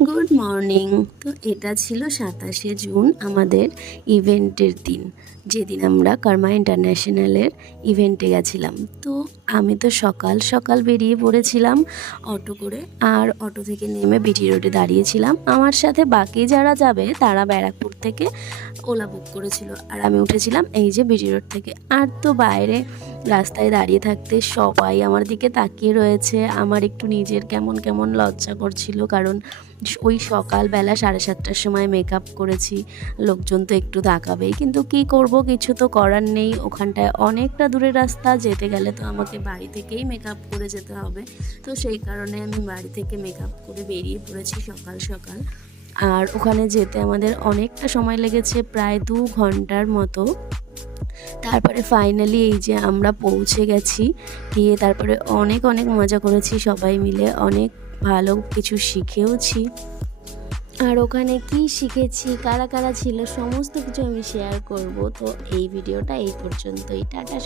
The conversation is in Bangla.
Good morning. তো এটা ছিল 27শে জুন, আমাদের ইভেন্টের দিন, যেদিন আমরা কর্মা ইন্টারন্যাশনালের ইভেন্টে গেছিলাম। তো আমি তো সকাল সকাল বেরিয়ে পড়েছিলাম অটো করে, আর অটো থেকে নেমে বিটি রোডে দাঁড়িয়েছিলাম। আমার সাথে বাকি যারা যাবে তারা ব্যারাকপুর থেকে ওলা বুক করেছিল, আর আমি উঠেছিলাম এই যে বিটি রোড থেকে। আর তো বাইরে রাস্তায় দাঁড়িয়ে থাকতে সবাই আমার দিকে তাকিয়ে রয়েছে। আমার একটু নিজের কেমন কেমন লজ্জা করছিল, কারণ ওই সকালবেলা 7:30টার সময় মেকআপ করেছি, লোকজন তো একটু তাকাবেই, কিন্তু কি করব, কিছু তো করার নেই। ওখানটায় অনেকটা দূরের রাস্তা, যেতে গেলে তো আমাকে বাড়ি থেকেই মেকআপ করে যেতে হবে। তো সেই কারণে আমি বাড়ি থেকে মেকআপ করে বেরিয়ে পড়েছি সকাল সকাল। আর ওখানে যেতে আমাদের অনেকটা সময় লেগেছে, প্রায় 2 ঘন্টার মতো। তারপরে ফাইনালি এই যে আমরা পৌঁছে গেছি, গিয়ে তারপরে অনেক অনেক মজা করেছি সবাই মিলে, অনেক ভালো কিছু শিখেওছি। আর ওখানে কি শিখেছি, কারা কারা ছিল, সমস্ত কিছু আমি শেয়ার করব। তো এই ভিডিওটা এই পর্যন্তই। টাটা।